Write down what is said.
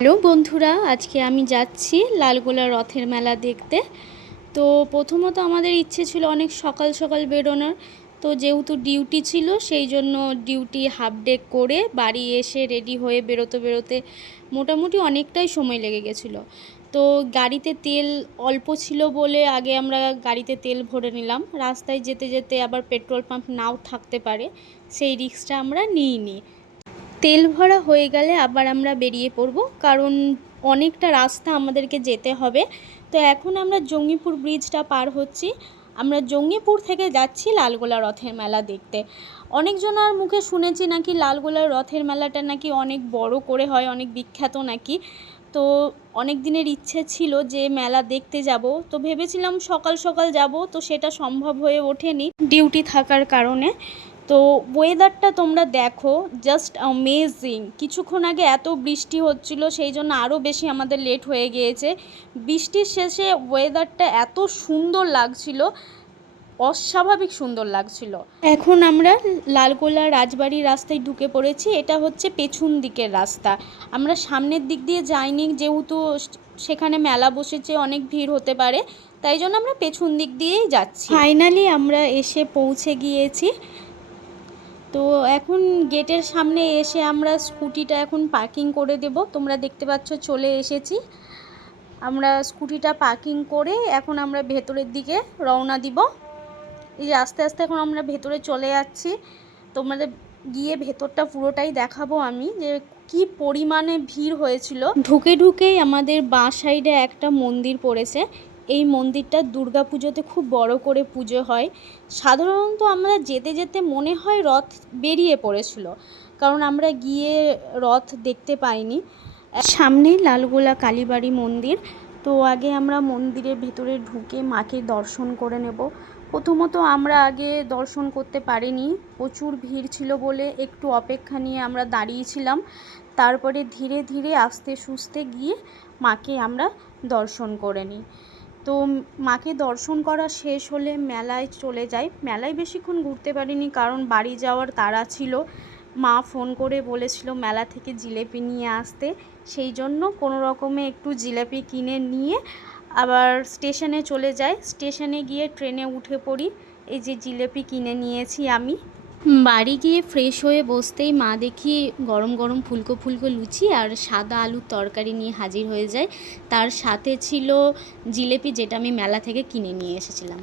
Hello বন্ধুরা, আজকে আমি যাচ্ছি লালগোলা রথের মেলা দেখতে। তো প্রথমত আমাদের ইচ্ছে ছিল অনেক সকাল সকাল বেরোনোর। তো যেহেতু ডিউটি ছিল, সেই জন্য ডিউটি হাফ ডে করে বাড়ি এসে রেডি হয়ে বেরোতে বেরোতে মোটামুটি অনেকটাই সময় লেগে গেছিল। তো গাড়িতে তেল অল্প ছিল বলে আগে আমরা গাড়িতে তেল ভরে নিলাম। রাস্তায় যেতে যেতে আবার পেট্রোল পাম্প নাও থাকতে পারে, সেই রিক্সটা আমরা নিইনি। তেল ভরা হয়ে গেলে আবার আমরা বেরিয়ে পড়ব, কারণ অনেকটা রাস্তা আমাদেরকে যেতে হবে। তো এখন আমরা জঙ্গিপুর ব্রিজটা পার হচ্ছি। আমরা জঙ্গিপুর থেকে যাচ্ছি লালগোলা রথের মেলা দেখতে। অনেকজনার মুখে শুনেছি নাকি লালগোলার রথের মেলাটা নাকি অনেক বড় করে হয়, অনেক বিখ্যাত নাকি। তো অনেক দিনের ইচ্ছে ছিল যে মেলা দেখতে যাব। তো ভেবেছিলাম সকাল সকাল যাব, তো সেটা সম্ভব হয়ে ওঠেনি। ডিউটি থাকার কারণে। তো ওয়েদারটা তোমরা দেখো জাস্ট অ্যামেজিং কিছুক্ষণ আগে এত বৃষ্টি হচ্ছিল, সেই জন্য আরও বেশি আমাদের লেট হয়ে গিয়েছে। বৃষ্টির শেষে ওয়েদারটা এত সুন্দর লাগছিল, অস্বাভাবিক সুন্দর লাগছিল। এখন আমরা লালগোলা রাজবাড়ির রাস্তায় ঢুকে পড়েছি, এটা হচ্ছে পেছন দিকের রাস্তা। আমরা সামনের দিক দিয়ে যাইনি, যেহেতু সেখানে মেলা বসেছে, অনেক ভিড় হতে পারে, তাই জন্য আমরা পেছন দিক দিয়েই যাচ্ছি। ফাইনালি আমরা এসে পৌঁছে গিয়েছি। তো এখন গেটের সামনে এসে আমরা স্কুটিটা এখন পার্কিং করে দেব। তোমরা দেখতে পাচ্ছ চলে এসেছি। আমরা স্কুটিটা পার্কিং করে এখন আমরা ভেতরের দিকে রওনা দিব। এই যে আস্তে আস্তে এখন আমরা ভেতরে চলে যাচ্ছি। তোমাদের গিয়ে ভেতরটা পুরোটাই দেখাবো আমি যে কি পরিমাণে ভিড় হয়েছিল। ঢুকে, ঢুকেই আমাদের বাঁ সাইডে একটা মন্দির পড়েছে। এই মন্দিরটা দুর্গা পুজোতে খুব বড় করে পুজো হয়। সাধারণত আমরা যেতে যেতে মনে হয় রথ বেরিয়ে পড়েছিল। কারণ আমরা গিয়ে রথ দেখতে পাইনি। সামনে লালগোলা কালীবাড়ি মন্দির। তো আগে আমরা মন্দিরের ভেতরে ঢুকে মাকে দর্শন করে নেব। প্রথমত আমরা আগে দর্শন করতে পারিনি। প্রচুর ভিড় ছিল বলে একটু অপেক্ষা নিয়ে আমরা দাঁড়িয়েছিলাম। তারপরে ধীরে ধীরে আস্তে সুস্তে গিয়ে মাকে আমরা দর্শন করে নিই। তো মাকে দর্শন করা শেষ হলে মেলায় চলে যাই। মেলায় বেশিক্ষণ ঘুরতে পারিনি কারণ বাড়ি যাওয়ার তাড়া ছিল। মা ফোন করে বলেছিল মেলা থেকে জিলেপি নিয়ে আসতে। সেই জন্য কোনো রকমে একটু জিলেপি কিনে নিয়ে আবার স্টেশনে চলে যাই। স্টেশনে গিয়ে ট্রেনে উঠে পড়ি। এই যে জিলেপি কিনে নিয়েছি আমি। বাড়ি গিয়ে ফ্রেশ হয়ে বসতেই মা দেখি গরম গরম ফুলকো ফুলকো লুচি আর সাদা আলুর তরকারি নিয়ে হাজির হয়ে যায়। তার সাথে ছিল জিলেপি যেটা আমি মেলা থেকে কিনে নিয়ে এসেছিলাম।